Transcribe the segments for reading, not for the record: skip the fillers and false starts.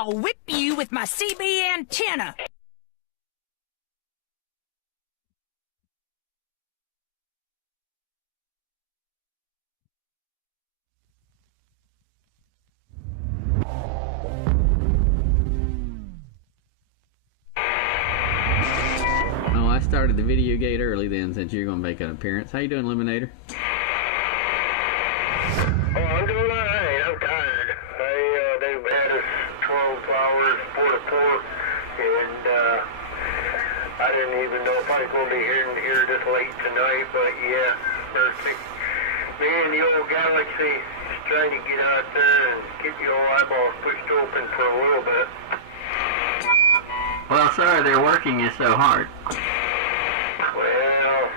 I'll whip you with my CB antenna. Oh, I started the video gate early then, since you're going to make an appearance. How you doing, Eliminator? Oh, I'm doing alright. I'm tired. They've had us 12 hours, 4 to 4, and I didn't even know if I was going to be here this late tonight, but yeah, mercy. Me and the old Galaxy is trying to get out there and get the old eyeballs pushed open for a little bit. Well, sorry they're working you so hard. Well,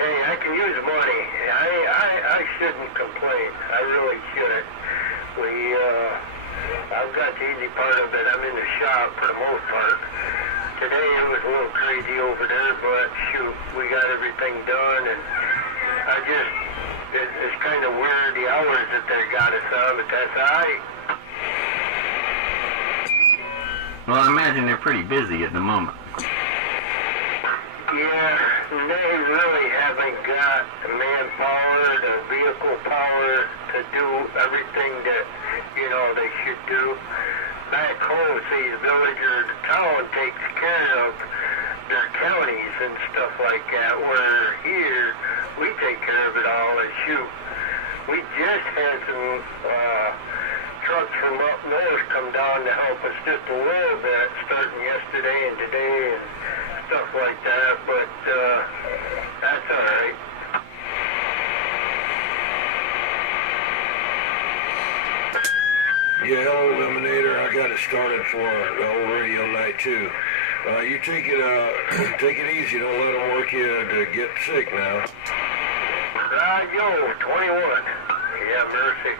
hey, I can use money. I shouldn't complain. I really shouldn't. I've got the easy part of it. I'm in the shop for the most part. Today it was a little crazy over there, but shoot, we got everything done, and it's kind of weird the hours that they got us on, but that's alright. Well, I imagine they're pretty busy at the moment. Yeah, they really haven't got the manpower, the vehicle power to do everything that, they should do. Back home, see, the village or the town takes care of their counties and stuff like that, where here, we take care of it all, and shoot, we just had some, trucks from up north come down to help us just a little bit, starting yesterday and today and stuff like that, but that's alright. Yeah, hello, Eliminator. I got it started for the old radio night too. You take it easy. Don't let them work you to get sick now. Yo, 21. Yeah, mercy.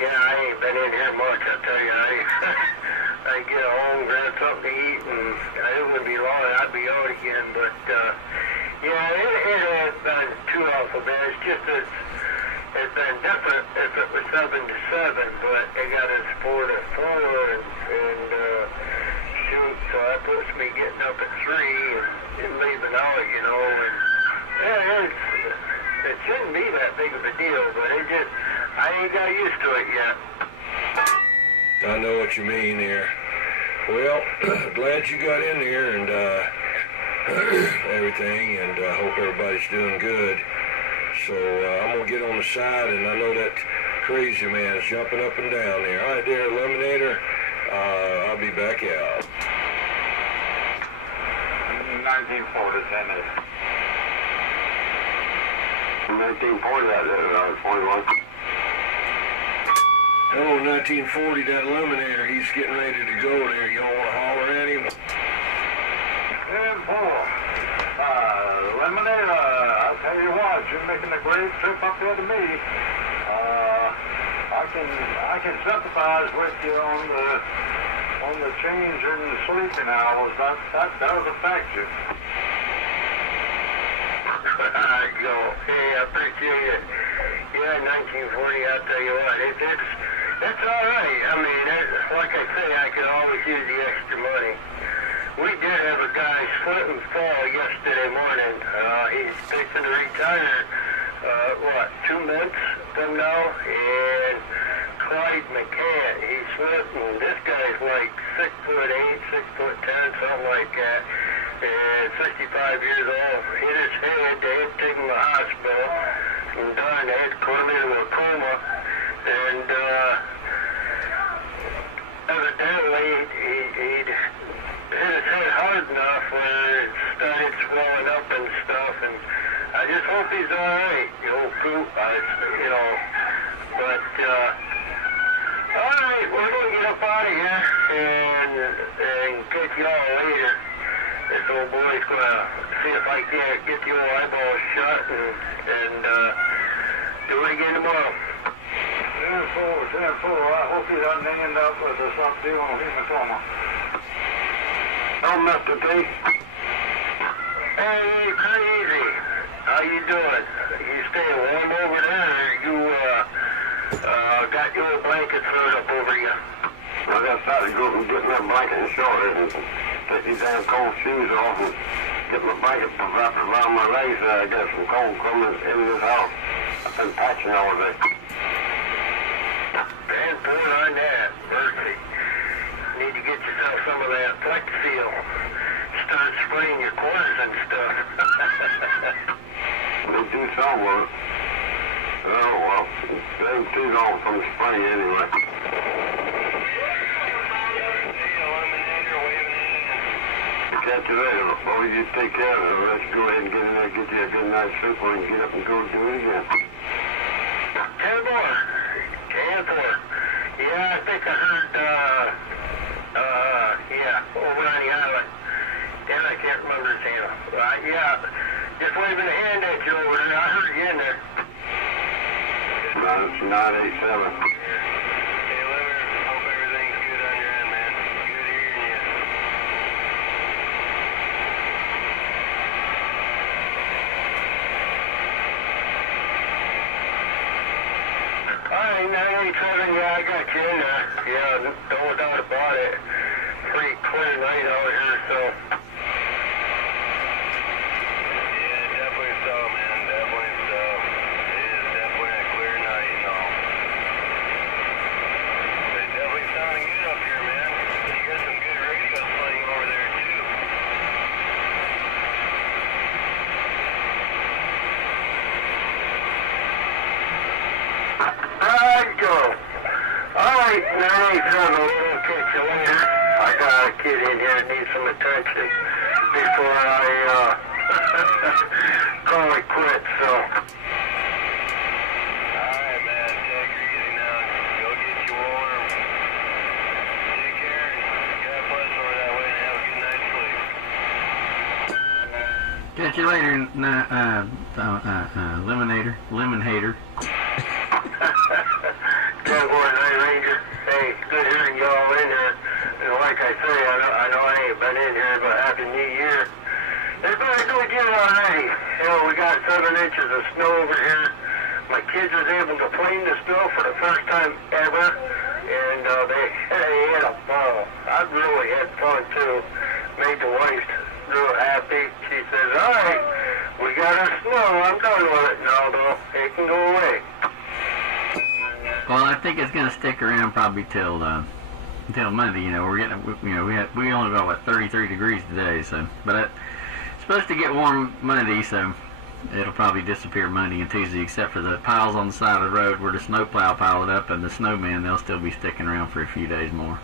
Yeah, I ain't been in here much, I tell you. I get home, grab something to eat, and I wouldn't be long, I'd be out again. But, yeah, it ain't been too awful bad. It's just that it's been different if it was 7 to 7, but they got us 4 to 4, and shoot, so that puts me getting up at 3 and leaving out, and yeah, it shouldn't be that big of a deal, but I ain't got used to it yet. I know what you mean here. Well, glad you got in there and everything, and hope everybody's doing good. So I'm gonna get on the side, and I know that crazy man's jumping up and down there. All right, there, Eliminator. I'll be back out. 1940, 1940, that is 41. Hello, 1940, that Eliminator. He's getting ready to go there. You don't want to holler at him? Yeah, boy. Eliminator, I'll tell you what, you're making a great trip up here to me. I can sympathize with you on the change in the sleeping hours. That does affect you. Yo, hey, I appreciate it. Yeah, 1940, I'll tell you what, it's all right. I mean, like I say, I could always use the extra money. We did have a guy slip and fall yesterday morning. He's fixing to retire, 2 months from now, and Clyde McCann, he slipped, and this guy's like 6'8", 6'10", something like that, and 65 years old. Hit his head, they had to take him to the hospital, and done, they had to put him into a coma, and evidently he'd hit his head hard enough where it started swelling up and stuff, and I just hope he's alright, the old poop, but, alright, we're gonna get up out of here, and catch you all later. This old boy's gonna see if I can't get the old eyeballs shut, and do it again tomorrow. 10-4, 10-4, I hope he doesn't end up with a subdural hematoma. Oh, Mr. P. Hey, crazy. How you doing? You staying warm over there, or you got your blankets thrown up over you? I got to go and get my blanket and shorts and take these damn cold shoes off and get my blanket wrapped around my legs. I got some cold coming in this house. I've been patching all day. And put on that, Mercy. Need to get yourself some of that Flex Seal. Start spraying your corners and stuff. They do some work. Oh, well, they ain't too long from the spray anyway. Catch you later, boy. You take care of it. Let's go ahead and get in there, get you a good night's sleep, or you can get up and go do it again. 10 more. 10 more. Yeah, I think I heard, over on the island. And I can't remember his name. Yeah, just waving a hand at you over there. I heard you in there. It's 987. Alright, 987, yeah, I got you in there. Yeah, no doubt about it. Pretty clear night out here, so. Yeah, definitely so, man. Definitely so. It is definitely a clear night, you know. It's definitely sounding good up here, man. You got some good radio playing over there, too. Alright, go. Alright, 987, we'll catch you later. I got a kid in here that needs some attention before I, call it quits, so. Alright, man, take her easy now. Go get you warm. Take care, and God bless over that way, and have a good night's sleep. Catch you later, lemon hater. Cowboy NightRanger. Hey, good hearing y'all in here. And like I say, I know I ain't been in here, but Happy New Year. It's been a good year already. You know, we got 7 inches of snow over here. My kids was able to play in the snow for the first time ever, and they had a ball. I really had fun too. Made the wife real happy. She says, "Alright, we got our snow. I'm done with it now, though. It can go away." Well, I think it's gonna stick around probably till Monday. You know, we're getting, we only got what 33 degrees today, so it's supposed to get warm Monday, so it'll probably disappear Monday and Tuesday, except for the piles on the side of the road where the snowplow piled up and the snowmen. They'll still be sticking around for a few days more.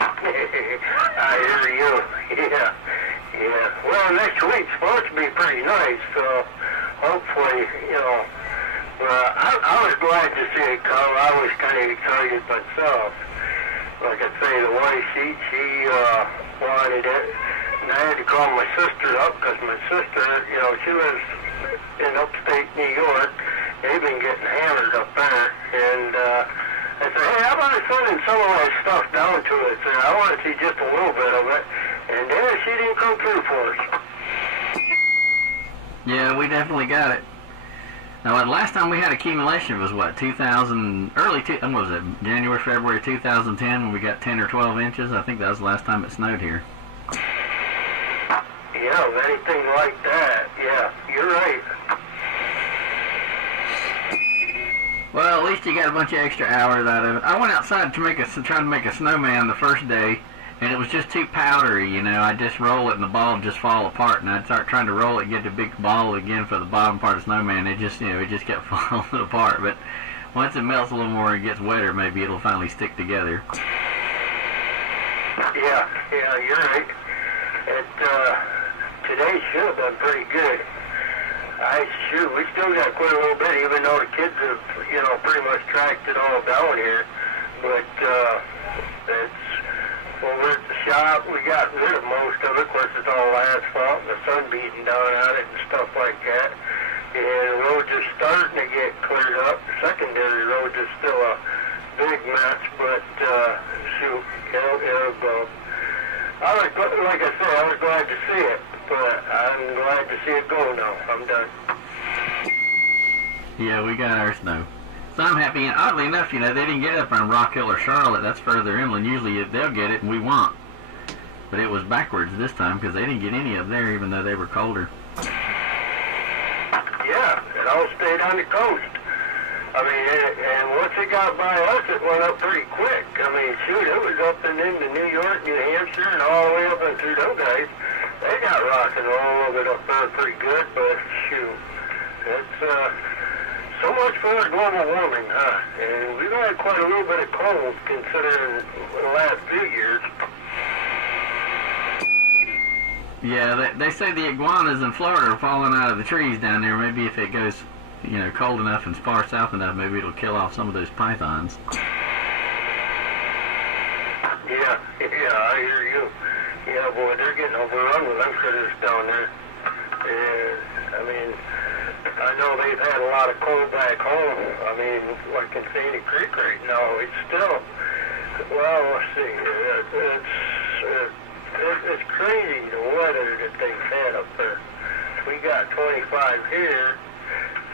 I hear you. Yeah. Well, next week's supposed to be pretty nice, so hopefully, I was glad to see it come. I was kind of excited myself. Like I say, the wife, she wanted it. And I had to call my sister up because my sister, she lives in upstate New York. They've been getting hammered up there. And I said, hey, how about sending some of that stuff down to us? And I want to see just a little bit of it. And then she didn't come through for us. Yeah, we definitely got it. Now, the last time we had accumulation was what, January, February 2010 when we got 10 or 12 inches? I think that was the last time it snowed here. Yeah, anything like that. Yeah, you're right. Well, at least you got a bunch of extra hours out of it. I went outside to try to make a snowman the first day, and it was just too powdery, I just roll it and the ball would just fall apart, and I'd start trying to roll it and get the big ball again for the bottom part of the snowman. It just, it just kept falling apart. But once it melts a little more and gets wetter, maybe it'll finally stick together. Yeah, you're right. Today should have been pretty good. We still got quite a little bit, even though the kids have, pretty much tracked it all down here. But, over at the shop, we got rid of most of it. Of course, it's all asphalt and the sun beating down on it and stuff like that. And the roads are starting to get cleared up. The secondary roads is still a big mess, but, it'll go. Like I said, I was glad to see it, but I'm glad to see it go now. I'm done. Yeah, we got our snow. So I'm happy, and oddly enough, you know, they didn't get it up around Rock Hill or Charlotte. That's further inland. Usually they'll get it and we won't. But it was backwards this time because they didn't get any up there, even though they were colder. Yeah, it all stayed on the coast. I mean, and once it got by us, it went up pretty quick. I mean, shoot, it was up and into New York, New Hampshire, and all the way up and through those guys. They got rock and roll of it up there pretty good, but shoot, it's so much for global warming, huh? And we've had quite a little bit of cold considering the last few years. Yeah, they say the iguanas in Florida are falling out of the trees down there. Maybe if it goes, you know, cold enough and far south enough, maybe it'll kill off some of those pythons. Yeah, I hear you. Yeah, boy, they're getting overrun with them critters down there. And, I mean, I know they've had a lot of cold back home. I mean, like in Sandy Creek right now, it's still, well, let's see here. It's crazy the weather that they've had up there. We got 25 here,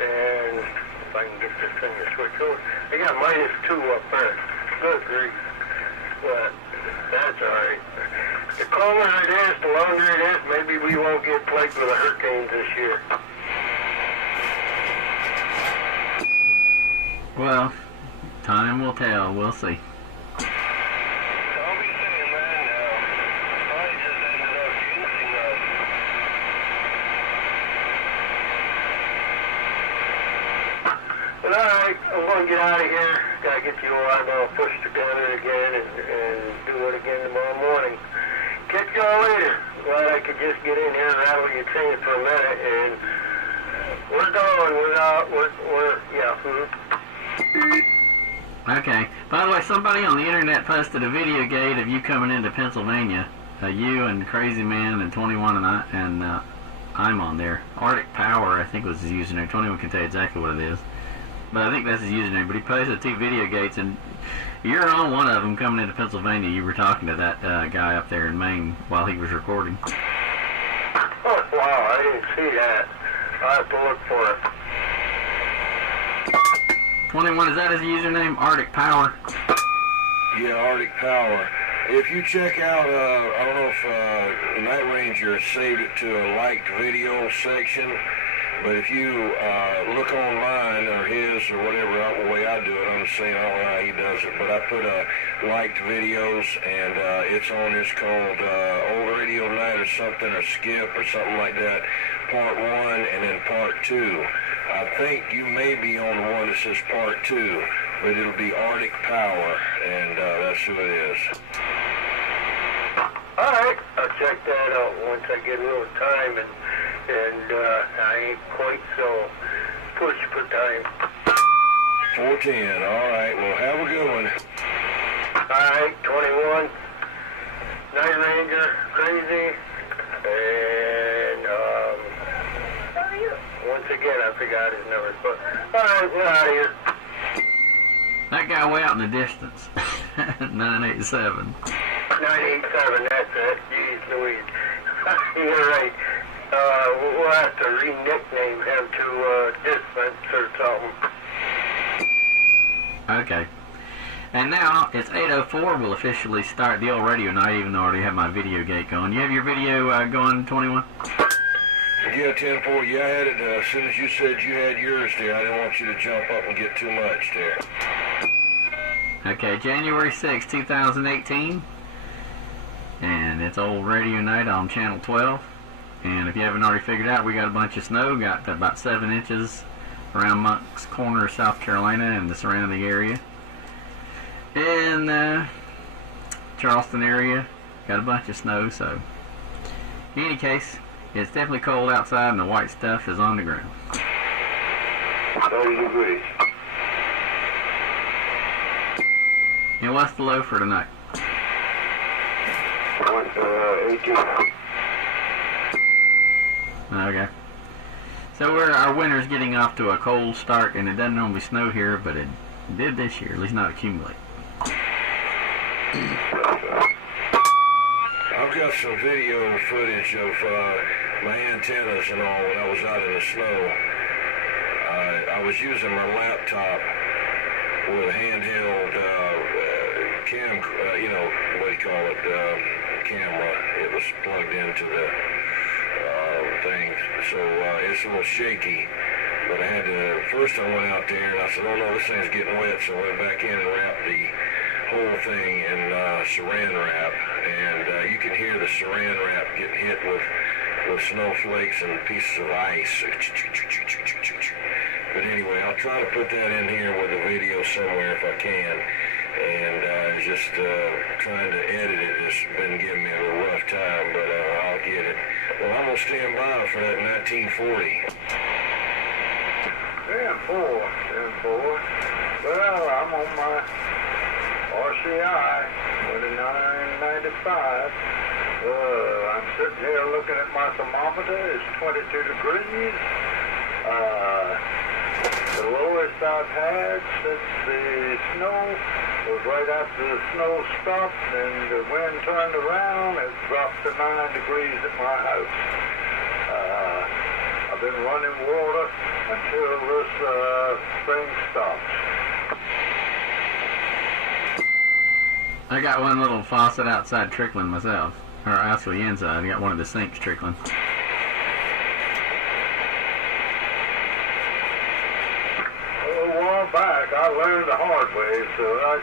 and if I can get this thing to switch over, they got -2 up there. Good grief. But that's alright. The colder it is, the longer it is, maybe we won't get plagued with a hurricane this year. Well, time will tell. We'll see. Alright, I'm going to get out of here. Got to get the old eyeball pushed together again and do it again tomorrow morning. Catch y'all later. Glad I could just get in here and rattle your chain for a minute, and we're going. Okay. By the way, somebody on the internet posted a video gate of you coming into Pennsylvania. You and Crazy Man and 21 and I'm on there. Arctic Power, I think was his username. 21 can tell you exactly what it is. But I think that's his username. But he posted 2 video gates, and you're on one of them coming into Pennsylvania. You were talking to that guy up there in Maine while he was recording. Oh, wow, I didn't see that. I'll have to look for it. 21, is that his username? Arctic Power? Yeah, Arctic Power. If you check out, I don't know if NightRanger saved it to a liked video section, but if you look online or his or whatever the way I do it, I'm just saying I don't know how he does it, but I put liked videos, and it's on, it's called Old Radio Night or something, or Skip or something like that, part 1 and then part 2. I think you may be on the one that says part 2, but it'll be Arctic Power, and that's who it is. Alright, I'll check that out once I get a little time, and I ain't quite so pushed for time. 4:10, alright, well have a good one. Alright, 21, NightRanger, Crazy, and once again I forgot his number, but alright, we're out of here. That guy way out in the distance. 987. 987, that's it. Jeez Louise. You're right. We'll have to re-nickname him to Distance or something. Okay. And now it's 8:04. We'll officially start the old radio night, even though I already have my video gate going. You have your video going, 21? Yeah, 10-4. Yeah, I had it as soon as you said you had yours there. I didn't want you to jump up and get too much there. Okay, January 6, 2018. And it's old radio night on channel 12. And if you haven't already figured out, we got a bunch of snow. Got about 7 inches around Monk's Corner, South Carolina, and the surrounding area. In Charleston area, got a bunch of snow. So, in any case, it's definitely cold outside, and the white stuff is on the ground. 30 degrees. And what's the low for tonight? 18. Okay. So our winter's getting off to a cold start, and it doesn't normally snow here, but it did this year, at least not accumulate. I've got some video footage of my antennas and all when I was out in the snow. I was using my laptop with a handheld cam, you know, what do you call it, camera. It was plugged into the thing, so it's a little shaky. But I had to, first I went out there and I said, oh no, this thing's getting wet, so I went back in and wrapped the whole thing in saran wrap, and you can hear the saran wrap getting hit with snowflakes and pieces of ice. But anyway, I'll try to put that in here with a video somewhere if I can. And just trying to edit it has been giving me a little rough time, but I'll get it. Well, I'm going to stand by for that 1940. 10-4. Well, I'm on my RCI 2995. I'm sitting here looking at my thermometer. It's 22 degrees. The lowest I've had since the snow was right after the snow stopped and the wind turned around. It dropped to 9 degrees at my house. I've been running water until this spring stops. I got one little faucet outside trickling myself. Or actually inside. I got one of the sinks trickling. A while back, I learned the hard way, so I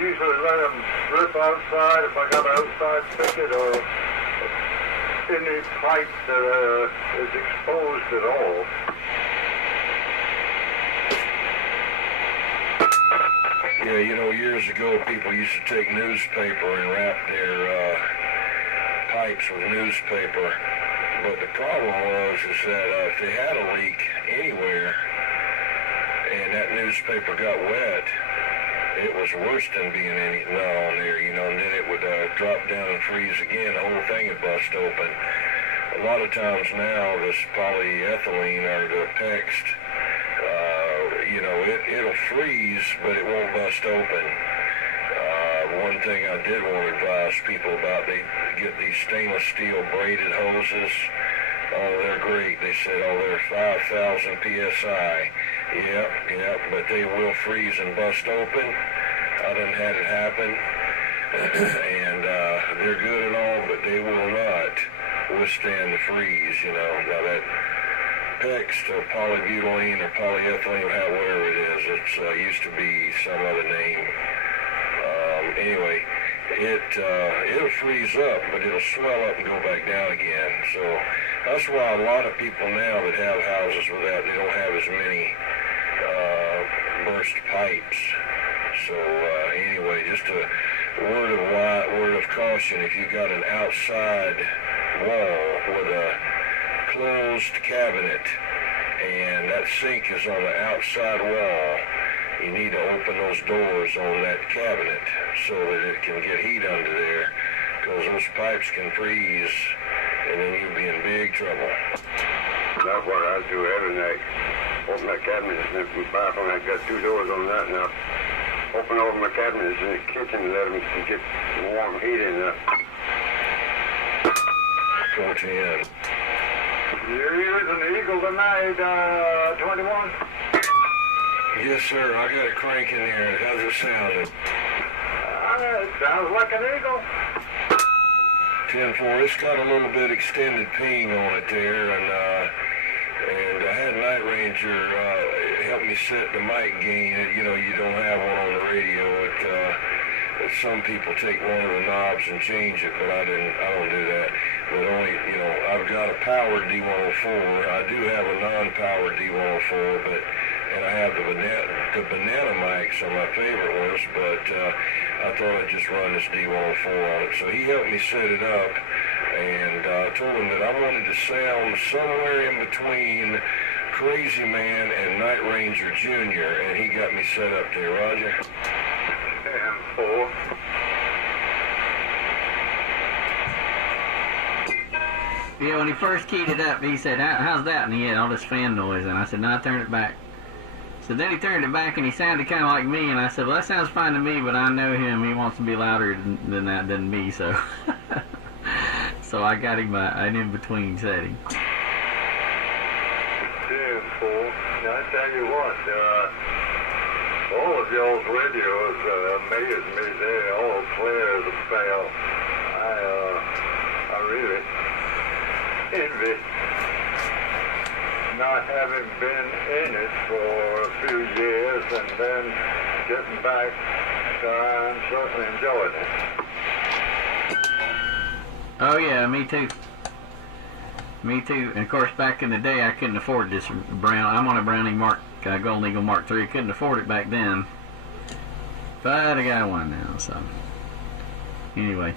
usually let them drip outside if I got an outside spigot or any pipe that is exposed at all. Yeah, you know, years ago people used to take newspaper and wrap their pipes with newspaper. But the problem was is that if they had a leak anywhere and that newspaper got wet, it was worse than being on there, you know, and then it would drop down and freeze again. The whole thing would bust open. A lot of times now, this polyethylene or the PEXT, you know, it'll freeze, but it won't bust open. One thing I did want to advise people about, they get these stainless steel braided hoses. Oh, they're great. They said, oh, they're 5,000 PSI. Yep, but they will freeze and bust open. I done had it happen. And they're good and all, but they will not withstand the freeze, you know. Now that PEXT or polybutylene or polyethylene, whatever it is, it's used to be some other name. Anyway, it'll freeze up, but it'll swell up and go back down again. So that's why a lot of people now that have houses without, they don't have as many burst pipes. So anyway, just a word of caution: if you've got an outside wall with a closed cabinet and that sink is on the outside wall, you need to open those doors on that cabinet so that it can get heat under there, because those pipes can freeze and then you'll be in big trouble. That's what I do every night. Open my cabinets in the bathroom. I got 2 doors on that now. Open over my cabinets in the kitchen and let them get warm heat in there. 410. You're using the Eagle tonight, 21? Yes, sir. I got a crank in here. How's it sounding? It sounds like an Eagle. 10-4. It's got a little bit extended ping on it there, and I had NightRanger help me set the mic gain. You know, you don't have one on the radio. Some people take one of the knobs and change it, but I don't do that. But only, you know, I've got a powered D104. I do have a non-powered D104, and I have the banana mics are my favorite ones, but I thought I'd just run this D104 on it. So he helped me set it up, and I told him that I wanted to sound somewhere in between Crazy Man and NightRanger Jr., and he got me set up there. Roger? 10-4. Yeah, when he first keyed it up, he said, how's that? And he had all this fan noise, and I said, no, I turned it back. So then he turned it back, and he sounded kind of like me, and I said, well, that sounds fine to me, but I know him. He wants to be louder than that, than me, so. So I got him an in-between setting. 10-4. Now, I tell you what, All of y'all's radios amaze me. They're all clear as a bell. I really envy not having been in it for a few years and then getting back. I'm certainly enjoying it. Oh yeah, me too. Me too. And of course, back in the day, I couldn't afford this Brown. I'm on a Browning Golden Eagle Mark III. Couldn't afford it back then, but I got one now. So anyway,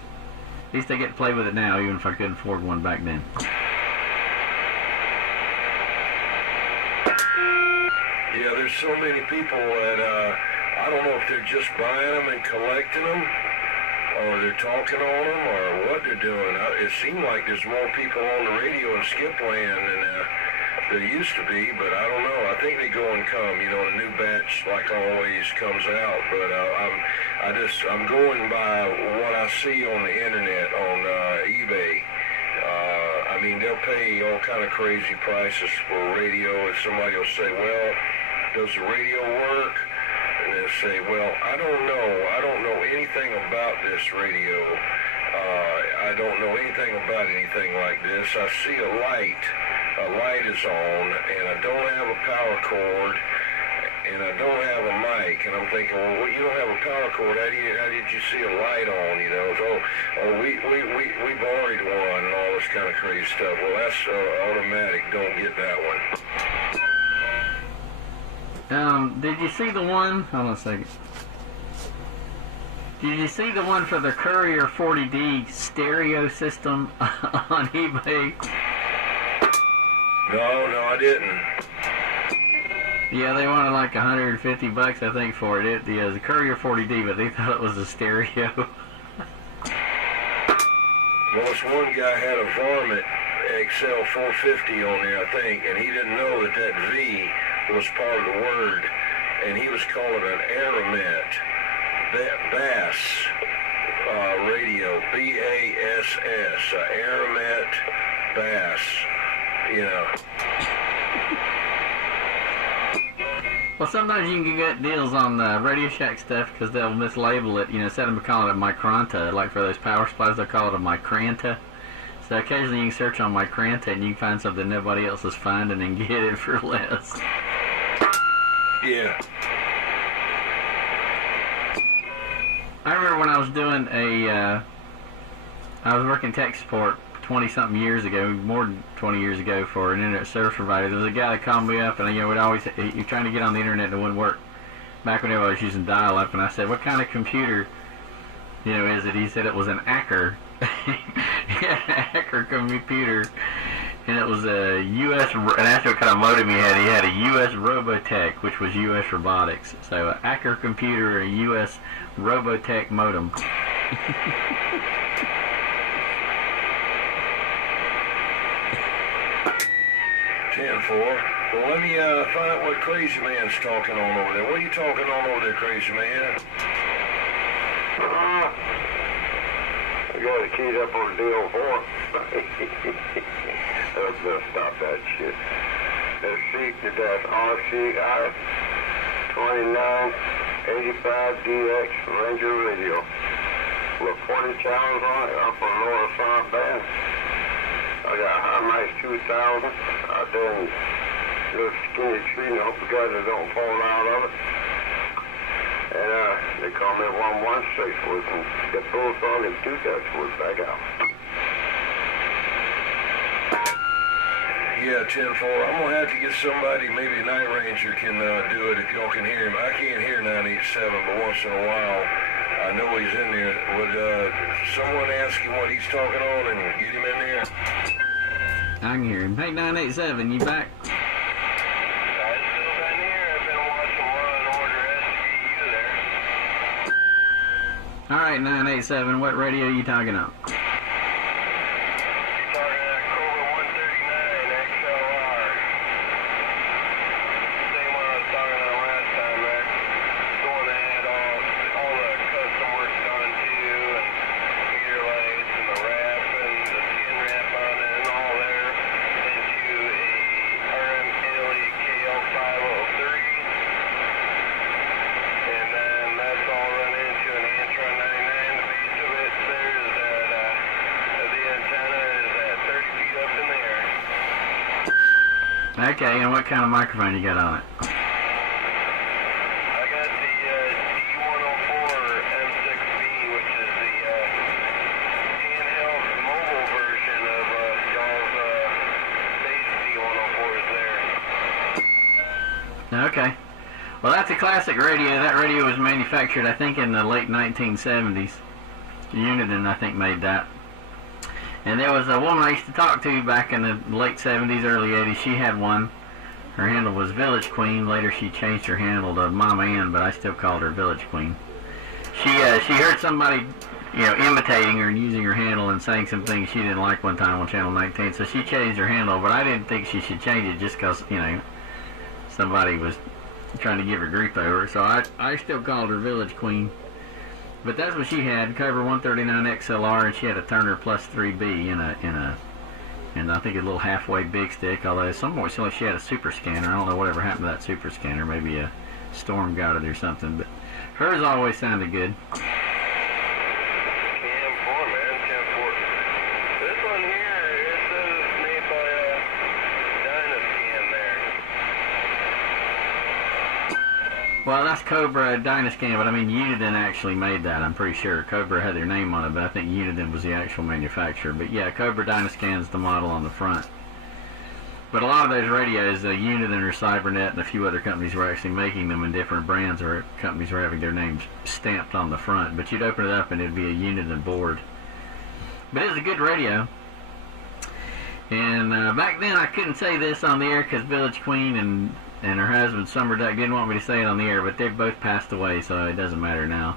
at least I get to play with it now, even if I couldn't afford one back then. Yeah, there's so many people that I don't know if they're just buying them and collecting them, or they're talking on them, or what they're doing. It seems like there's more people on the radio in Skipland than there used to be, but I don't know. I think they go and come. You know, the new batch, like always, comes out. But I'm going by what I see on the internet, on eBay. I mean, they'll pay all kind of crazy prices for radio, and somebody will say, well, does the radio work? And they'll say, well, I don't know anything about this radio. I don't know anything about anything like this. I see a light is on, and I don't have a power cord, and I don't have a mic. And I'm thinking, well, you don't have a power cord. How did you see a light on? You know, we borrowed one and all this kind of crazy stuff. Well, that's automatic. Don't get that one. Did you see the one? Hold on a second. Did you see the one for the Courier 40D stereo system on eBay? No, I didn't. Yeah, they wanted like $150, I think, for it. It was a Courier 40D, but they thought it was a stereo. Well, this one guy had a Varmint XL 450 on there, I think, and he didn't know that V was part of the word, and he was calling it an Aramet bass radio, B-A-S-S, Aramet bass, you know. Well, sometimes you can get deals on Radio Shack stuff because they'll mislabel it. You know, instead of calling it Micranta, like for those power supplies, they'll call it a Micranta. So occasionally you can search on Micranta and you can find something nobody else is finding and get it for less. Yeah. I remember when I was doing I was working tech support 20-something years ago, more than 20 years ago, for an internet service provider. There was a guy that called me up, and would always, you're trying to get on the internet and it wouldn't work. Back when I was using dial-up, and I said, what kind of computer, is it? He said it was an Acker. He had an Acker computer, and it was a U.S., and that's what kind of modem he had. He had a U.S. Robotech, which was U.S. Robotics. So an Acker computer, a U.S. Robotech modem. 10-4. Well, let me find out what Crazy Man's talking on over there. What are you talking on over there, Crazy Man? I got it keyed up on deal 4. Let's stop that shit. Let's see to that RCI 2985DX Ranger radio with 40 channels on it, upper and lower front band. I got high mics 2000. I done little skinny tree, and I hope the guys that don't fall out of it. And they call me 116 with and get both on and 2 Dutch with back out. Yeah, 10-4. I'm going to have to get somebody, maybe NightRanger can do it if y'all can hear him. I can't hear 987, but once in a while, I know he's in there. Would someone ask him what he's talking on and get him in there? I can hear him. Hey, 987, you back? I'm still down here. I've been watching Law and Order SVU there. All right, 987, what radio are you talking on? Okay, and what kind of microphone you got on it? I got the D104 M6B, which is the handheld mobile version of y'all's base D104s there. Okay. Well, that's a classic radio. That radio was manufactured, I think, in the late 1970s. Uniden, I think, made that. And there was a woman I used to talk to back in the late 70s, early 80s. She had one. Her handle was Village Queen. Later she changed her handle to Mama Ann, but I still called her Village Queen. She heard somebody, imitating her and using her handle and saying some things she didn't like one time on Channel 19, so she changed her handle, but I didn't think she should change it just because, somebody was trying to give her grief over it, so I still called her Village Queen. But that's what she had, Cobra 139 XLR, and she had a Turner Plus 3B and I think a little halfway big stick, although some point she had a super scanner. I don't know whatever happened to that super scanner, maybe a storm got it or something, but hers always sounded good. Cam 4, man, Cam 4. This one here, it says it's made by Dynascan there. Well, that's Cobra Dynascan, but I mean Uniden actually made that, I'm pretty sure. Cobra had their name on it, but I think Uniden was the actual manufacturer. But yeah, Cobra Dynascan's the model on the front. But a lot of those radios, Uniden or Cybernet and a few other companies were actually making them in different brands, or companies were having their names stamped on the front. But you'd open it up and it'd be a Uniden board. But it was a good radio. And back then I couldn't say this on the air because Village Queen and her husband, Summer Duck, didn't want me to say it on the air, but they've both passed away, so it doesn't matter now.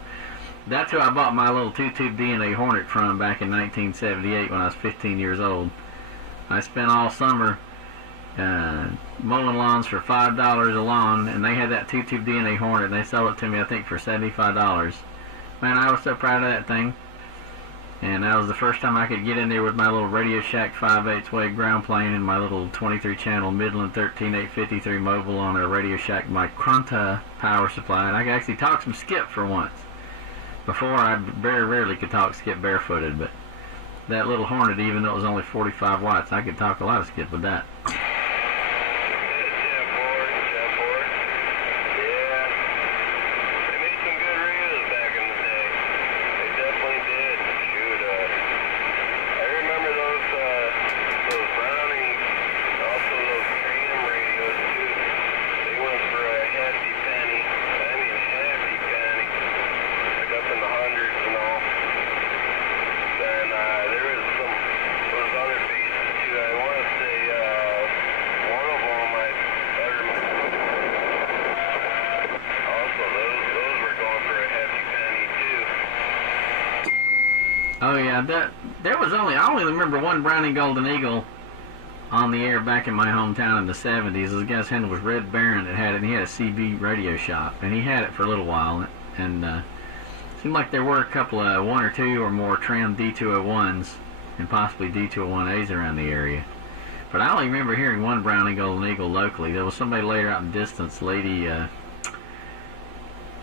That's who I bought my little 2-tube DNA Hornet from back in 1978 when I was 15 years old. I spent all summer mowing lawns for $5 a lawn, and they had that 2-tube DNA Hornet, and they sold it to me, I think, for $75. Man, I was so proud of that thing. And that was the first time I could get in there with my little Radio Shack 5/8 wave ground plane and my little 23-channel Midland 13853 mobile on a Radio Shack Micronta power supply. And I could actually talk some skip for once. Before, I very rarely could talk skip barefooted, but that little Hornet, even though it was only 45 watts, I could talk a lot of skip with that. Oh yeah, I only remember one Browning Golden Eagle on the air back in my hometown in the 70s. This guy's handle was Red Baron that had it, and he had a CB radio shop, and he had it for a little while, and it seemed like there were a couple of one or two or more trimmed D201s and possibly D201As around the area. But I only remember hearing one Browning Golden Eagle locally. There was somebody later out in the distance, Lady,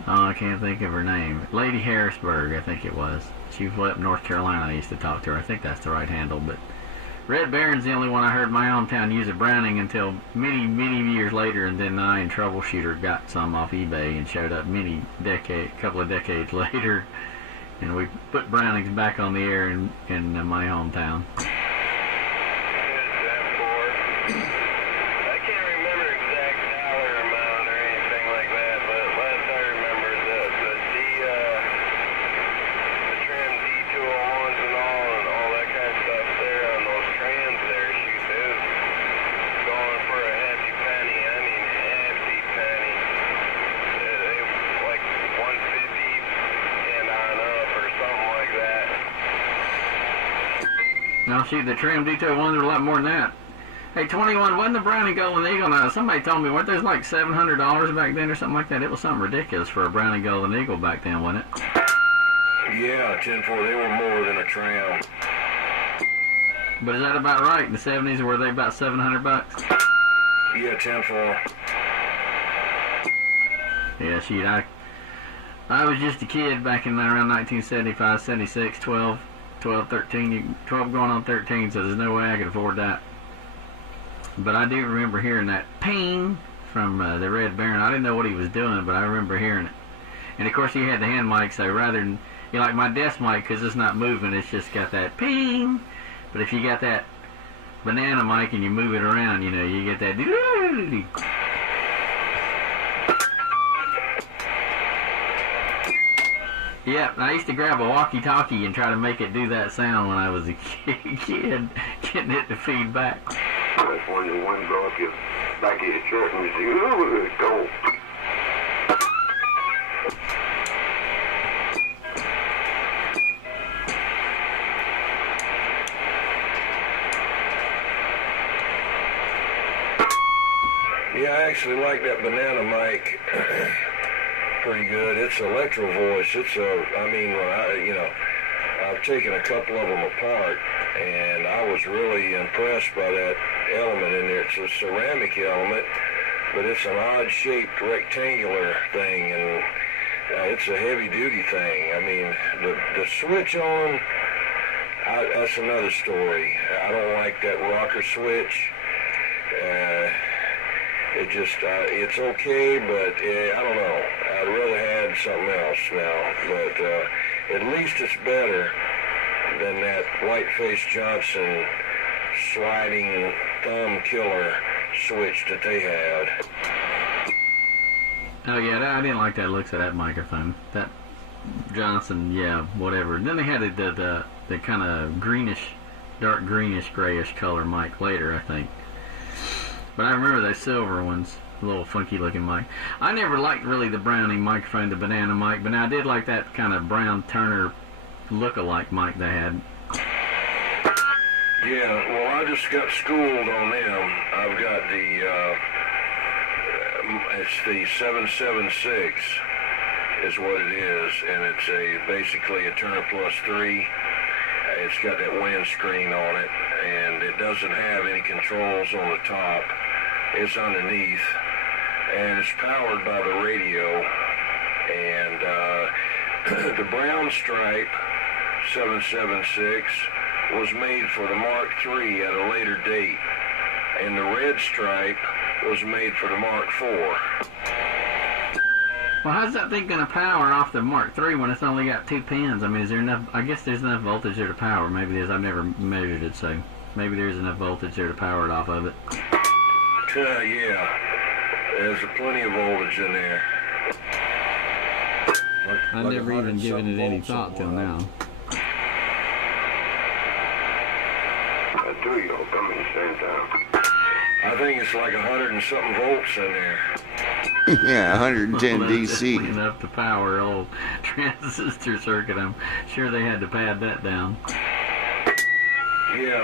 I can't think of her name. Lady Harrisburg, I think it was. She was up in North Carolina. I used to talk to her. I think that's the right handle. But Red Baron's the only one I heard in my hometown use a Browning until many, many years later, and then I and Troubleshooter got some off eBay and showed up couple of decades later, and we put Brownings back on the air in my hometown. Now, shoot, the trim D201s were a lot more than that. Hey, 21, wasn't the Browning Golden Eagle? Now, somebody told me, weren't those like $700 back then or something like that? It was something ridiculous for a Browning Golden Eagle back then, wasn't it? Yeah, 10-4, they were more than a tram. But is that about right? In the 70s, were they about $700? Yeah, 10-4. Yeah, shoot, I was just a kid back in around 1975, 76, 12, 13, 12 going on 13, so there's no way I could afford that. But I do remember hearing that ping from the Red Baron. I didn't know what he was doing, but I remember hearing it. And of course he had the hand mic, so rather than, you know, like my desk mic, because it's not moving, it's just got that ping. But if you got that banana mic and you move it around, you know, you get that. Yeah, I used to grab a walkie-talkie and try to make it do that sound when I was a kid, getting it to feed back. That's when the wind blow up your back of your shirt and you say, ooh, it's cold. Yeah, I actually like that banana mic pretty good. It's electro voice. It's I mean, when I've taken a couple of them apart, and I was really impressed by that element in there. It's a ceramic element, but it's an odd-shaped rectangular thing, and it's a heavy-duty thing. I mean, the switch on, that's another story. I don't like that rocker switch. It just, it's okay, but I don't know. I'd rather had something else now, but at least it's better than that Whiteface Johnson sliding thumb killer switch that they had. Oh yeah, I didn't like that looks of that microphone. That Johnson, yeah, whatever. Then they had the kind of greenish, dark greenish, grayish color mic later, I think. But I remember those silver ones, a little funky looking mic. I never liked really the Browning microphone, the banana mic, but I did like that kind of Brown Turner look-alike mic they had. Yeah, well, I just got schooled on them. I've got it's the 776 is what it is, and it's basically a Turner Plus 3. It's got that windscreen on it, and it doesn't have any controls on the top. It's underneath, and it's powered by the radio. And the brown stripe 776 was made for the Mark III at a later date, and the red stripe was made for the Mark IV. Well, how's that thing going to power off the Mark III when it's only got 2 pins? I mean, is there enough? I guess there's enough voltage there to power. Maybe there's. I've never measured it, so maybe there's enough voltage there to power it off of it. Yeah, there's plenty of voltage in there. I've never even given it any thought till now. That too, you don't come in the same time. I think it's like 100 and something volts in there. Yeah, 110 well, DC. Enough to power old transistor circuit. I'm sure they had to pad that down. Yeah,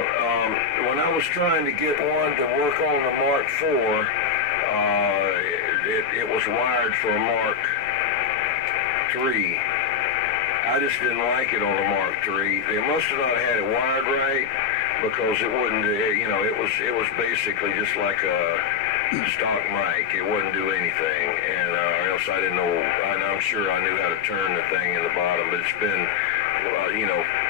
when I was trying to get one to work on the Mark IV, it was wired for a Mark III. I just didn't like it on the Mark III. They must have not had it wired right, because it wouldn't, it was basically just like a stock mic. It wouldn't do anything, and or else I didn't know. I'm sure I knew how to turn the thing in the bottom, but it's been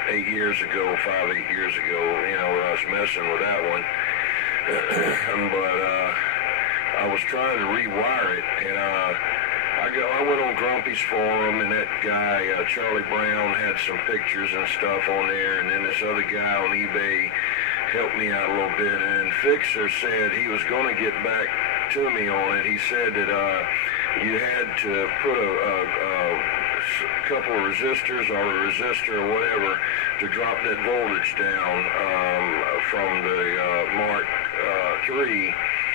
8 years ago, 8 years ago, when I was messing with that one. But I was trying to rewire it, and I went on Grumpy's forum, and that guy, Charlie Brown, had some pictures and stuff on there, and then this other guy on eBay helped me out a little bit, and Fixer said he was going to get back to me on it. He said that you had to put a couple of resistors or a resistor or whatever to drop that voltage down from the Mark III.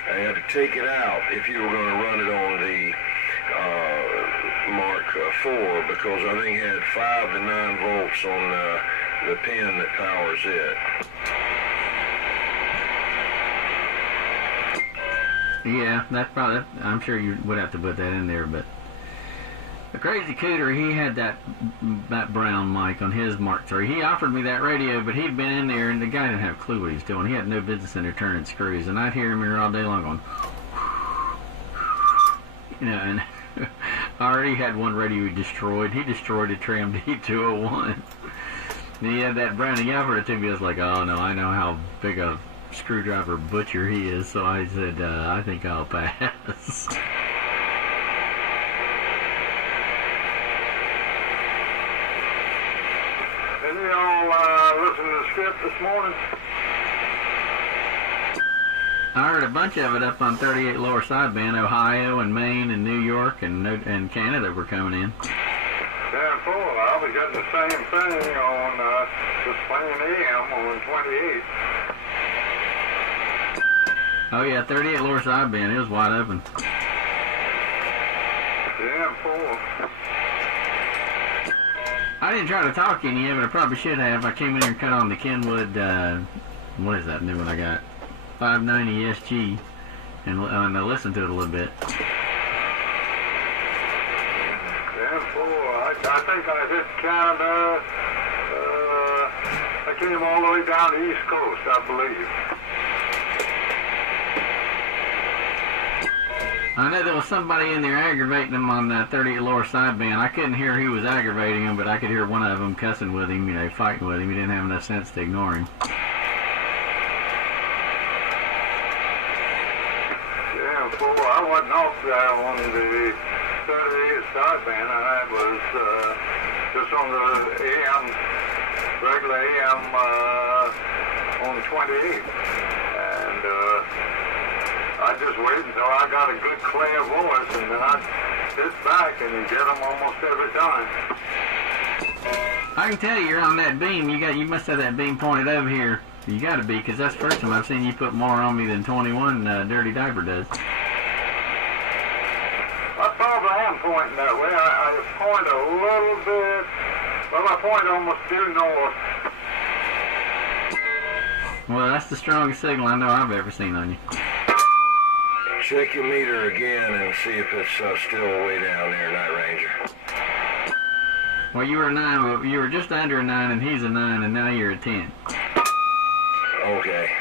I had to take it out if you were going to run it on the Mark IV, because I think it had 5 to 9 volts on the pin that powers it. Yeah, that's probably. I'm sure you would have to put that in there, but the Crazy Cooter, he had that brown mic on his Mark III. He offered me that radio, but he'd been in there, and the guy didn't have a clue what he was doing. He had no business in there turning screws, and I'd hear him in there all day long going, and I already had one radio he destroyed. He destroyed a Tram D201. And he had that brown. He offered it to me. I was like, oh no, I know how big a screwdriver butcher he is, so I said, I think I'll pass. Any of y'all listen to the skip this morning? I heard a bunch of it up on 38 Lower Sideband. Ohio and Maine and New York and Canada were coming in. Damn full. I was getting the same thing on just plain AM on 28. Oh yeah, 38 Lower Sideband. It was wide open. Damn full. I didn't try to talk any of it. I probably should have. I came in here and cut on the Kenwood, what is that new one I got? 590 SG, and I listened to it a little bit. Damn full. I think I hit Canada. I came all the way down the East Coast, I believe. I know there was somebody in there aggravating him on that 38 Lower Sideband. I couldn't hear who was aggravating him, but I could hear one of them cussing with him, fighting with him. He didn't have enough sense to ignore him. Damn fool. I wasn't off there on the 38 sideband. I was just on the AM, regular AM on 28. And I just waited until I got a good clear voice, and then I'd sit back and you get them almost every time. I can tell you're on that beam. You must have that beam pointed over here. You got to be, because that's the first time I've seen you put more on me than 21 Dirty Diaper does. I probably am pointing that way. I point a little bit. Well, I point almost due north. Well, that's the strongest signal I know I've ever seen on you. Check your meter again and see if it's still way down there, NightRanger. Well, you were a 9, you were just under a 9, and he's a 9, and now you're a 10. Okay.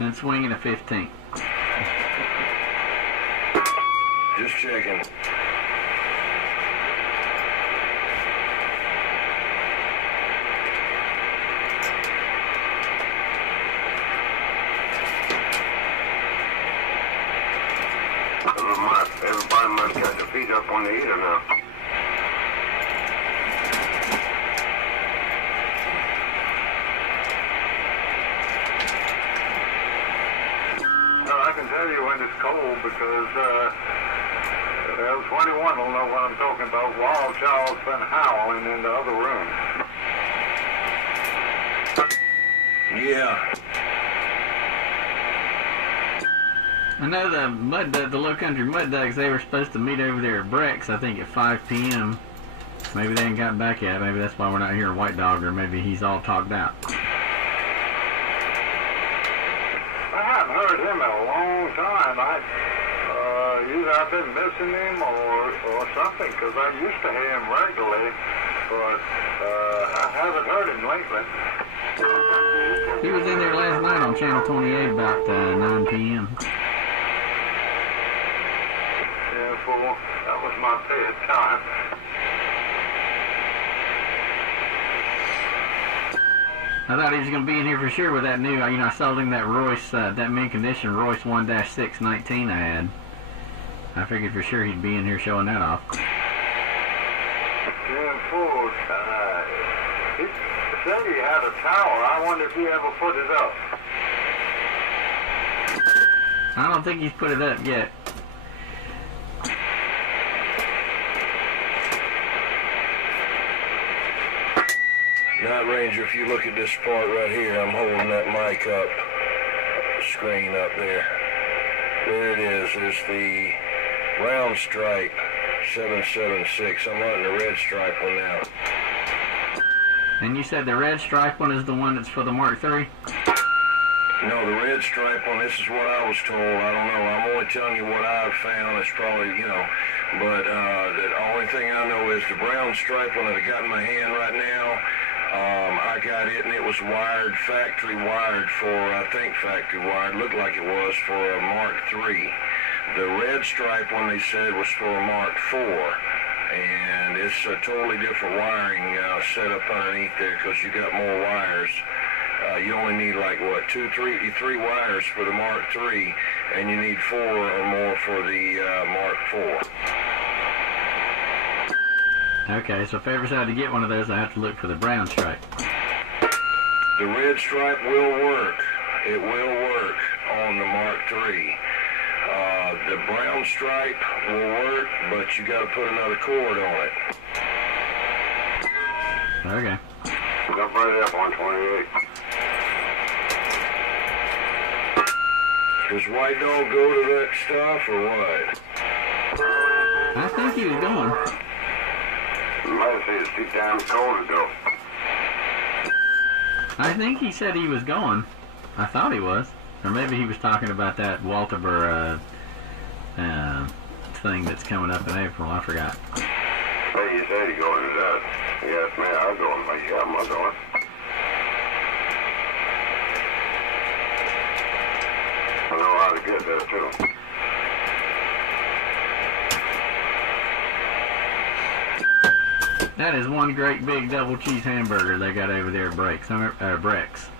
And swinging a 15. Just checking. Everybody must got their feet up on the heater now. Well, I can tell you when it's cold because 21 will know what I'm talking about. Wild Child's been howling in the other room. Yeah. I know the Low Country Mud Dogs, they were supposed to meet over there at Breck's, I think at 5 p.m. Maybe they ain't gotten back yet. Maybe that's why we're not hearing White Dog, or maybe he's all talked out. I haven't heard him in a long time. Either I've been missing him or something, because I used to hear him regularly, but I haven't heard him lately. He was in there last night on Channel 28 about 9 p.m. Yeah, fool. That was my bedtime. I thought he was going to be in here for sure with that new, I sold him that Royce, that mint condition Royce 1-619 I had. I figured for sure he'd be in here showing that off. Yeah, fool. He said he had a tower. I wonder if he ever put it up. I don't think he's put it up yet. NightRanger, if you look at this part right here, I'm holding that mic up, screen up there. There it is. There's the round stripe 776. I'm running the red stripe one now. And you said the red stripe one is the one that's for the Mark III? No, the red stripe one, this is what I was told. I don't know. I'm only telling you what I've found. It's probably, but the only thing I know is the brown stripe one that I got in my hand right now. I got it, and it was factory wired for, I think factory wired, looked like it was for a Mark III. The red stripe one they said was for a Mark IV, and it's a totally different wiring setup underneath there because you got more wires. you only need like what, three wires for the Mark III, and you need 4 or more for the Mark IV. Okay, so if I ever decide to get one of those, I have to look for the brown stripe. The red stripe will work. It will work on the Mark III. The brown stripe will work, but you got to put another cord on it. Okay. Jump right up on 28. Does White Dog go to that stuff or what? I think he was going. You might say it's too damn cold to go. I think he said he was going. I thought he was. Or maybe he was talking about that Walterbur thing that's coming up in April. I forgot. Hey, you said you're going to that. Yes, man, I'm going. Yeah, I'm going. I know how to get there, too. That is one great big double cheese hamburger they got over there at Brex. I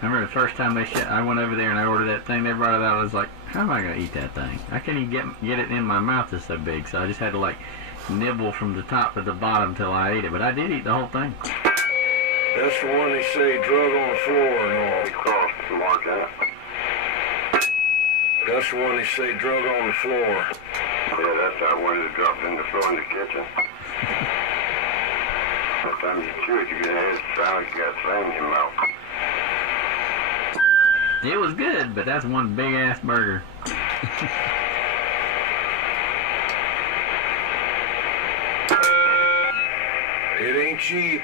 remember the first time I went over there and I ordered that thing. They brought it out. I was like, how am I going to eat that thing? I can't even get it in my mouth. It's so big. So I just had to like nibble from the top to the bottom till I ate it. But I did eat the whole thing. That's the one they say drug on the floor and all. Cross the mark in it. That's the one they say drug on the floor. Yeah, that's that one that dropped in the floor in the kitchen. Sometimes you chew it, you get a head sound like you got flame in your mouth. It was good, but that's one big ass burger. It ain't cheap.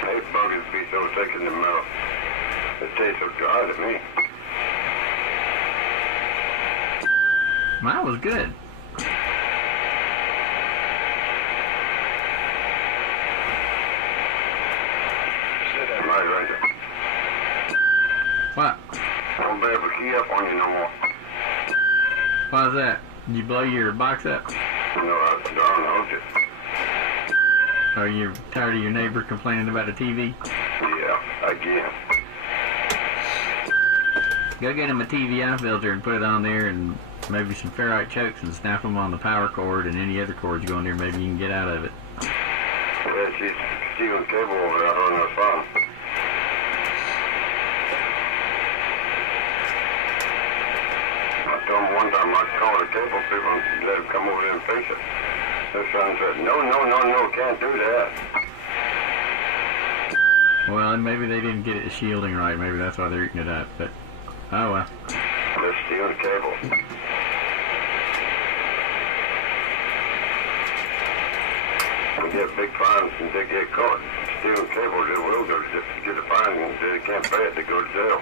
Hate burgers be so thick in the mouth. It tastes so dry to me. Mine was good. NightRanger. What? I won't be able to key up on you no more. Why's that? Did you blow your box up? No, I don't know it. Are you tired of your neighbor complaining about the TV? Yeah, again. Go get him a TVI filter and put it on there and maybe some ferrite chokes and snap them on the power cord and any other cords you go in there. Maybe you can get out of it. Yeah, she's stealing cable over there on her phone. I told him one time I'd call the cable people and let him come over there and fix it. Their son said, no, can't do that. Well, and maybe they didn't get it shielding right. Maybe that's why they're eating it up. But, oh well. They're stealing cable. We get big fines and they get caught stealing cable. They will go to get a fine and they can't pay it, they go to jail.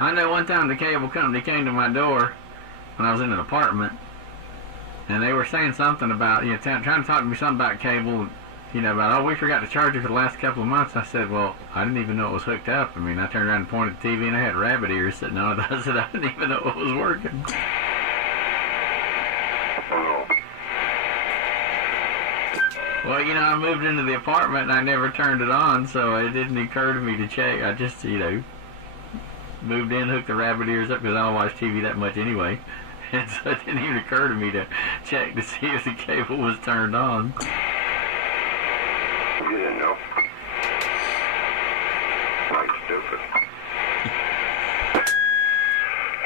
I know one time the cable company came to my door when I was in an apartment, and they were saying something about, trying to talk to me something about cable, about, oh, we forgot to charge you for the last couple of months. I said, well, I didn't even know it was hooked up. I mean, I turned around and pointed at the TV, and I had rabbit ears sitting on it. I said, I didn't even know it was working. Well, I moved into the apartment, and I never turned it on, so it didn't occur to me to check. I just, moved in, hooked the rabbit ears up because I don't watch TV that much anyway. And so it didn't even occur to me to check to see if the cable was turned on. You didn't know. Like stupid.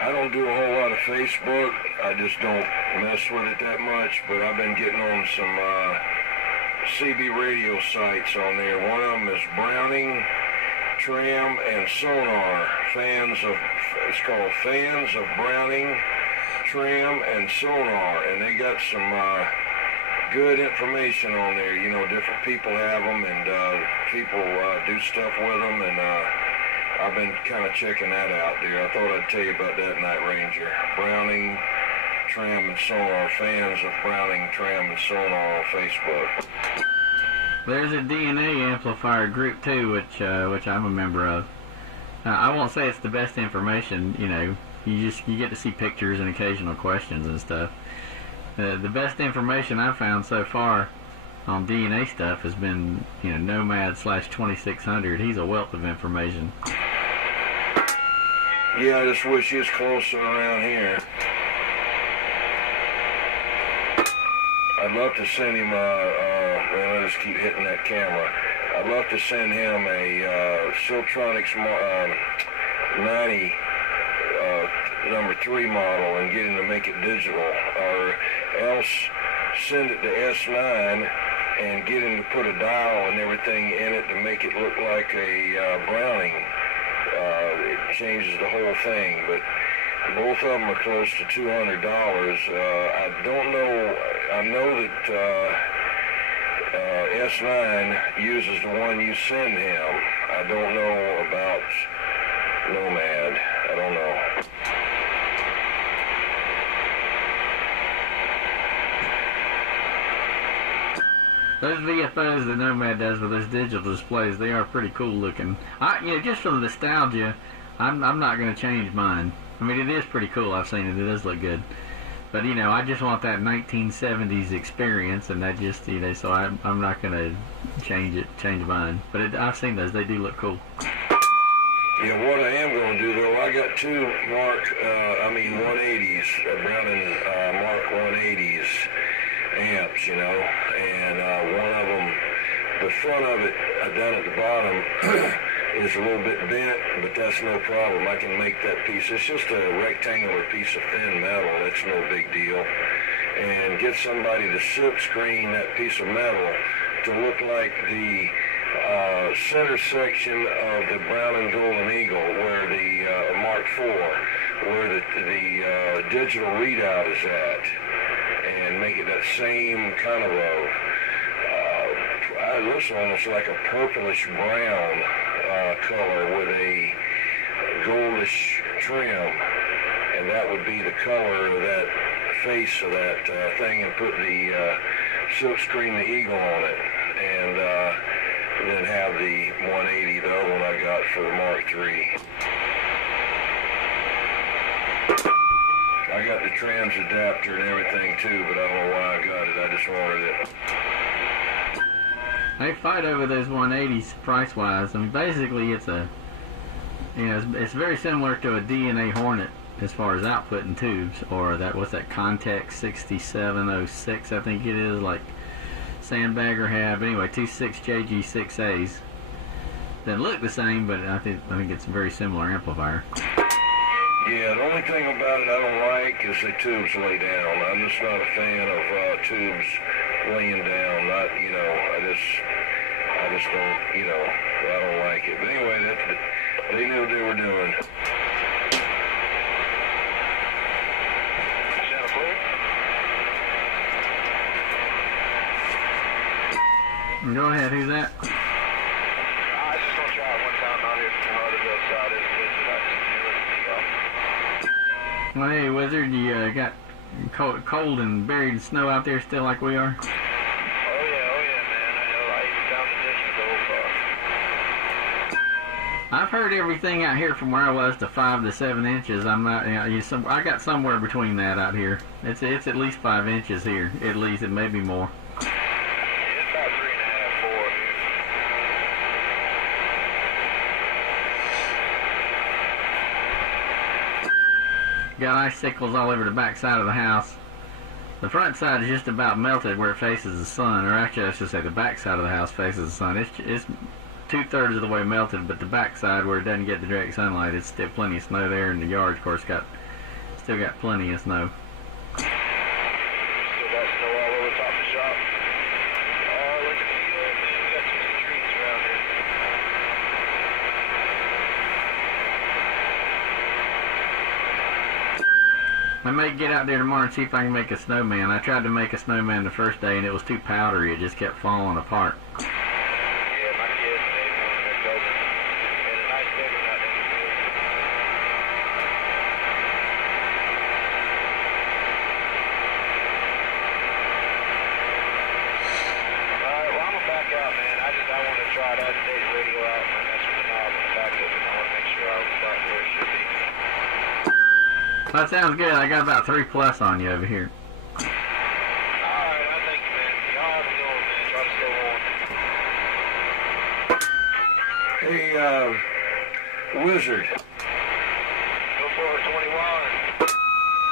I don't do a whole lot of Facebook. I just don't mess with it that much. But I've been getting on some CB radio sites on there. One of them is Browning, Tram, and Sonar. It's called Fans of Browning, Tram, and Sonar, and they got some good information on there. Different people have them, and people do stuff with them, and I've been kind of checking that out there. I thought I'd tell you about that, NightRanger. Browning, Tram, and Sonar. Fans of Browning, Tram, and Sonar on Facebook. There's a DNA amplifier group too, which I'm a member of. I won't say it's the best information. You you get to see pictures and occasional questions and stuff. The best information I've found so far on DNA stuff has been, Nomad/2600. He's a wealth of information. Yeah, I just wish he was closer around here. I'd love to send him, I just keep hitting that camera. I'd love to send him a Siltronics 90 number 3 model and get him to make it digital, or else send it to S9 and get him to put a dial and everything in it to make it look like a Browning. It changes the whole thing, but both of them are close to $200. I don't know. I know that S9 uses the one you send him. I don't know about Nomad. I don't know. Those VFOs that Nomad does with those digital displays, they are pretty cool looking. Just from nostalgia, I'm not going to change mine. I mean, it is pretty cool. I've seen it. It does look good. But, I just want that 1970s experience, and that just, so I'm not going to change mine. But I've seen those. They do look cool. Yeah, what I am going to do, though, I got two 180s, Browning Mark 180s amps, and one of them, the front of it down at the bottom is a little bit bent, but that's no problem. I can make that piece. It's just a rectangular piece of thin metal. That's no big deal. And get somebody to silk screen that piece of metal to look like the center section of the Browning Golden Eagle, where the Mark IV, where the digital readout is at, and make it that same kind of it looks almost like a purplish brown color with a goldish trim, and that would be the color of that face of that thing, and put the silk screen the eagle on it, and then have the 180, the other one I got for the Mark III. I got the trans adapter and everything too, but I don't know why I got it. I just wanted it. They fight over those 180s price-wise. I mean, basically, it's it's very similar to a DNA Hornet as far as output in tubes, or what's that Context 6706, I think it is, like Sandbagger have. Anyway, 26JG6As. They look the same, but I think it's a very similar amplifier. Yeah, the only thing about it I don't like is the tubes lay down. I'm just not a fan of tubes laying down. I just don't, I don't like it. But anyway, they knew what they were doing. Go ahead, who's that? I just want to try it one time out here to see how it goes out. Well, hey, Wizard, you got cold and buried in snow out there still like we are? Oh, yeah, man. I know. I even found the dishes so far. I've heard everything out here from where I was to 5 to 7 inches. I'm not, I got somewhere between that out here. It's at least 5 inches here. At least, it may be more. It's about 3.5, 4. Got icicles all over the back side of the house. The front side is just about melted where it faces the sun, or actually I should say the back side of the house faces the sun. It's 2/3 of the way melted, but the back side where it doesn't get the direct sunlight, it's still plenty of snow there, and the yard, of course, still got plenty of snow. Still got snow all over top of the shop. Look at the man, we got some trees around here. I may get out there tomorrow and see if I can make a snowman. I tried to make a snowman the first day, and it was too powdery. It just kept falling apart. Yeah, my kids made one and they're building. And a nice big one out there. Alright, well, I'm gonna back out, man. I want to try that state radio out and mess with the knob on the back of it. I want to make sure I was back where it should be. That sounds good. I got about 3+ on you over here. Alright, I thank you, man. Y'all have a good one, man. Try to stay warm. Hey, Wizard. Go for it,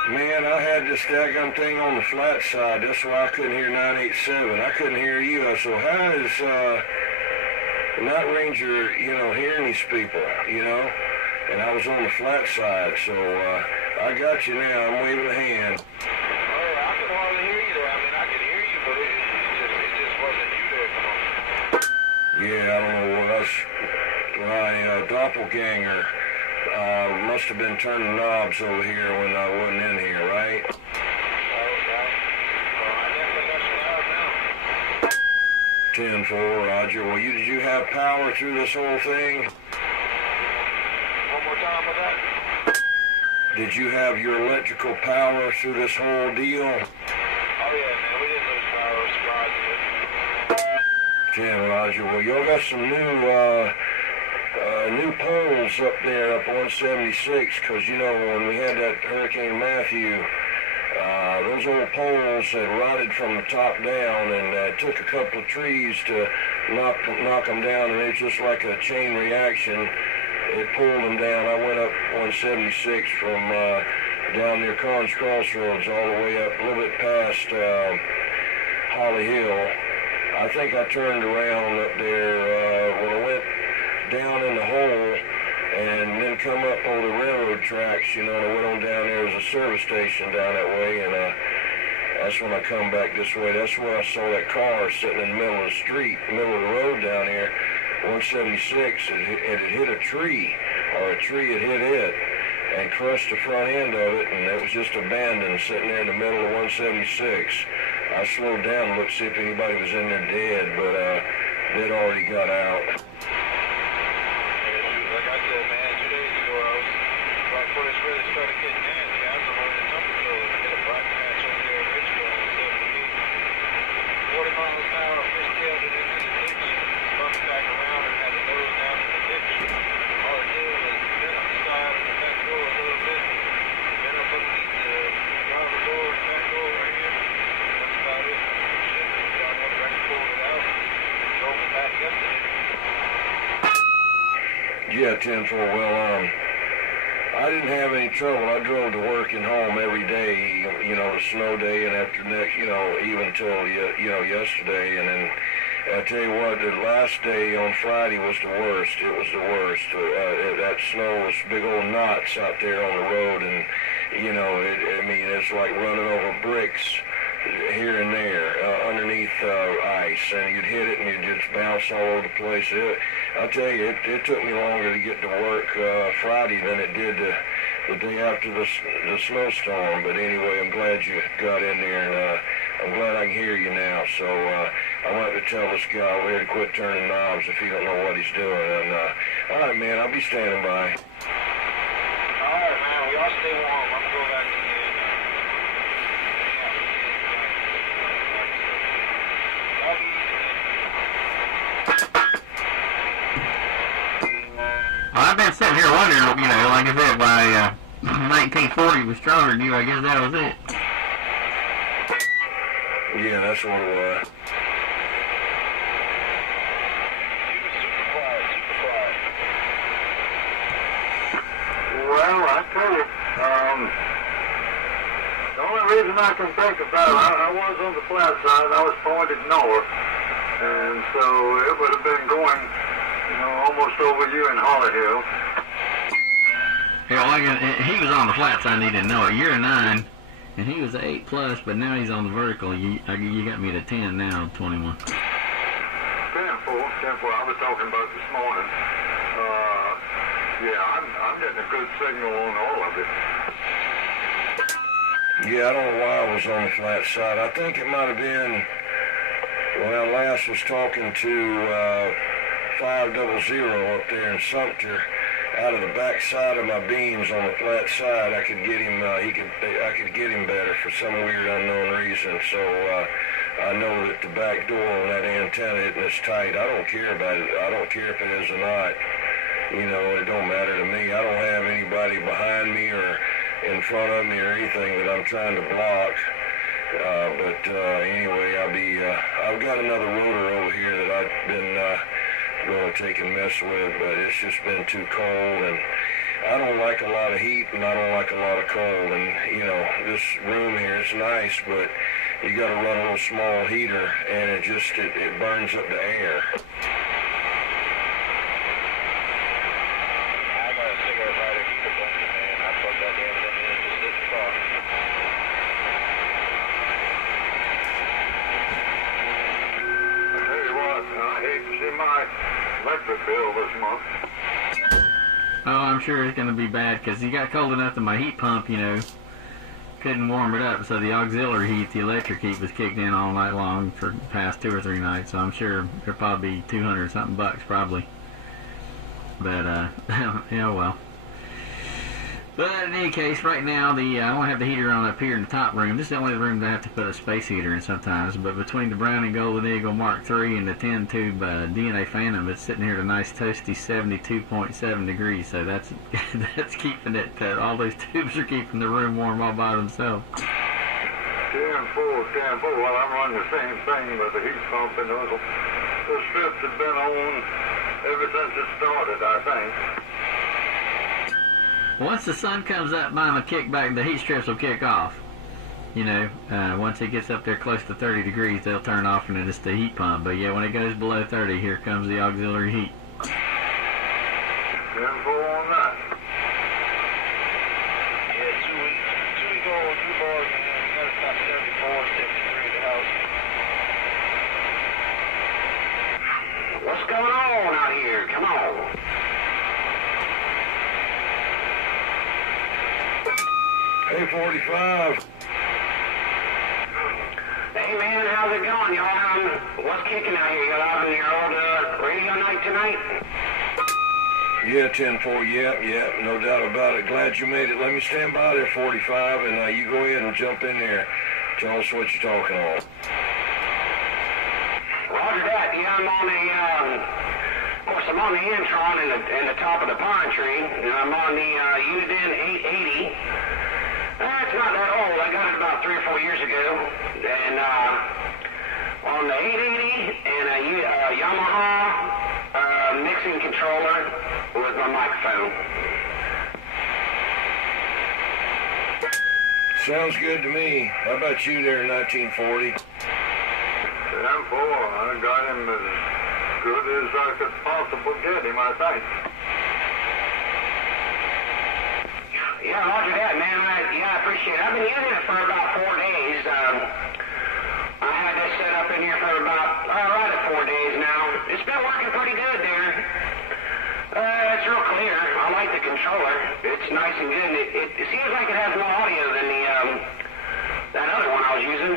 21. Man, I had this daggum thing on the flat side. That's why I couldn't hear 987. I couldn't hear you. So how is NightRanger, hearing these people, And I was on the flat side, so I got you now. I'm waving a hand. Oh, I can hardly hear you there. I mean, I can hear you, but it just wasn't you there. Yeah, I don't know what else. My doppelganger must have been turning knobs over here when I wasn't in here, right? Oh, right. Well, I definitely got you now. 10-4, Roger. Well, did you have power through this whole thing? One more time with that. Did you have your electrical power through this whole deal? Oh, yeah, man. We didn't lose power, surprisingly. 10, Roger. Well, y'all got some new poles up there up 176, because, when we had that Hurricane Matthew, those old poles had rotted from the top down, and it took a couple of trees to knock them down, and it's just like a chain reaction. It pulled them down. I went up 176 from down near Carnes Crossroads all the way up a little bit past Holly Hill. I think I turned around up there when I went down in the hole and then come up on the railroad tracks, and I went on down there. There's a service station down that way, and that's when I come back this way. That's where I saw that car sitting in the middle of the street, middle of the road down here, 176. It had hit a tree, or a tree had hit it, and crushed the front end of it, and it was just abandoned sitting there in the middle of 176. I slowed down and looked to see if anybody was in there dead, but they'd already got out. Like I said, man, 2 days ago, I was right before this really started getting nasty. I was on the Tuckerville and hit a black patch over there in Richmond on 78. 40 miles an hour, fishtailed it into the ditch, bumped back around and had the nose down in the ditch. All it did was bend on the side of the back door a little bit, bend up underneath the driver door and back door right here. That's about it. Shit, got up right and pulled it out, drove it back yesterday. Yeah, 10-4. Well, I didn't have any trouble. I drove to work and home every day, the snow day, and after next, even till, yesterday. And then I tell you what, the last day on Friday was the worst. It was the worst. That snow was big old knots out there on the road, and, it's like running over bricks here and there underneath ice, and you'd hit it and you'd just bounce all over the place. I'll tell you, it took me longer to get to work Friday than it did the day after the snowstorm. But anyway, I'm glad you got in there, and I'm glad I can hear you now. So I wanted to tell this guy over here to quit turning knobs if he don't know what he's doing. And all right, man, I'll be standing by. All right, man. We all stay warm. I'm going back to the I've been sitting here wondering, like I said, by 1940 was stronger than you. I guess that was it. Yeah, that's what it was. Well, I tell you, the only reason I can think about it, I was on the flat side, I was pointed north, and so it would have been going, almost over you in Holly Hill. Yeah, he was on the flat side and he didn't know it. You're a 9, and he was an 8+, but now he's on the vertical. You got me to 10 now, 21. 10-4, I was talking about this morning. Yeah, I'm getting a good signal on all of it. Yeah, I don't know why I was on the flat side. I think it might have been when I last was talking to 500 up there in Sumter. Out of the back side of my beams on the flat side, I could get him. I could get him better for some weird unknown reason. So I know that the back door on that antenna isn't as tight. I don't care about it. I don't care if it is or not. It don't matter to me. I don't have anybody behind me or in front of me or anything that I'm trying to block. But anyway, I've got another rotor over here that I've been going to take and mess with, but it's just been too cold, and I don't like a lot of heat, and I don't like a lot of cold, and, you know, this room here is nice, but you got to run a little small heater, and it burns up the air. I got a cigarette lighter heater blanket, man. I plugged that damn thing in just this far. I tell you what, I hate to see my electric bill this month. Oh, I'm sure it's going to be bad because he got cold enough that my heat pump, you know, couldn't warm it up. So the auxiliary heat, the electric heat, was kicked in all night long for the past 2 or 3 nights. So I'm sure it'll probably be $200 something bucks probably. But yeah, well. But in any case, right now I only have the heater on up here in the top room. This is the only room that I have to put a space heater in sometimes. But between the Brown and Golden Eagle Mark III and the 10-tube DNA Phantom, it's sitting here at a nice toasty 72.7 degrees. So that's keeping it. All those tubes are keeping the room warm all by themselves. 10-4. Well, I'm running the same thing with the heat pump, and those strips have been on ever since it started, I think. Once the sun comes up, mine will kick back. The heat strips will kick off. You know, once it gets up there close to 30 degrees, they'll turn off, and it's the heat pump. But yeah, when it goes below 30, here comes the auxiliary heat. 10-4 on that. Yeah, 2 week old, 2 bars, man. You gotta stop 74, 73 at the house. What's going on out here? Come on. Hey, 45. Hey, man, how's it going? Y'all having, what's kicking out here? Y'all having your old radio night tonight? Yeah, 10-4, yeah, no doubt about it. Glad you made it. Let me stand by there, 45, and you go ahead and jump in there. Tell us what you're talking on. Roger that. Yeah, I'm on of course, I'm on the Intron in the top of the pine tree, and I'm on the Uniden 880. It's not that old. I got it about 3 or 4 years ago. And on the 880 and a Yamaha mixing controller with my microphone. Sounds good to me. How about you there in 1940? 10-4. I got him as good as I could possibly get him, I think. Yeah, roger that, man. I appreciate it. I've been using it for about 4 days. I had this set up in here for about right at 4 days now. It's been working pretty good there. It's real clear. I like the controller. It's nice and good. It seems like it has more audio than that other one I was using.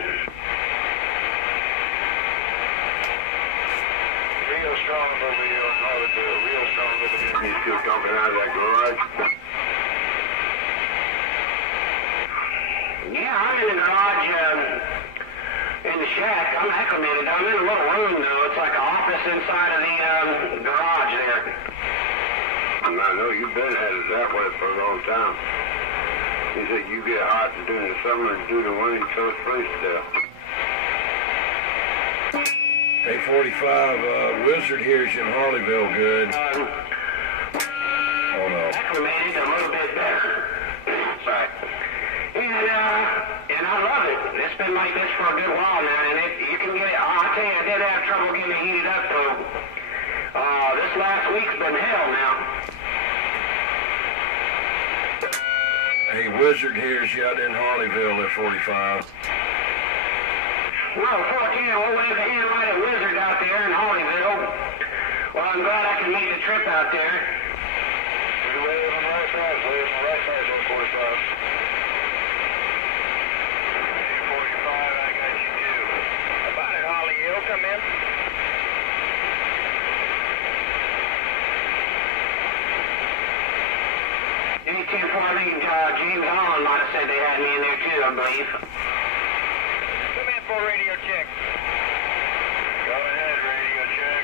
Real strong over here on Harvardville. Real strong over here. You still coming out of that garage? Yeah, I'm in the garage, in the shack. I'm acclimated. I'm in a little room, though. It's like an office inside of the garage there. I know you've been at it that way for a long time. You said you get hot during the summer and during the winter so it's freeze still. Hey, 45, Wizard here's you in Harleyville good. Oh, no. Acclimated a little bit better. Sorry. And I love it. It's been like this for a good while now, and you can get it. I tell you, I did have trouble getting it heated up, though. This last week's been hell now. Hey, Wizard here's you out in Harleyville at 45. Well, 14, we'll wave a hand right at Wizard out there in Hollyville. Well, I'm glad I can make the trip out there. You wave on the right side, wave on the right side, 45. 45, I got you too. About it, Holly, you'll come in. Any 10-4, I think James Allen might have said they had me in there too, I believe. Come in for radio check. Go ahead, radio check.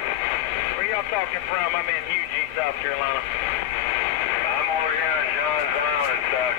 Where y'all talking from? I'm in Eugene, South Carolina. I'm over here in Johns Island, South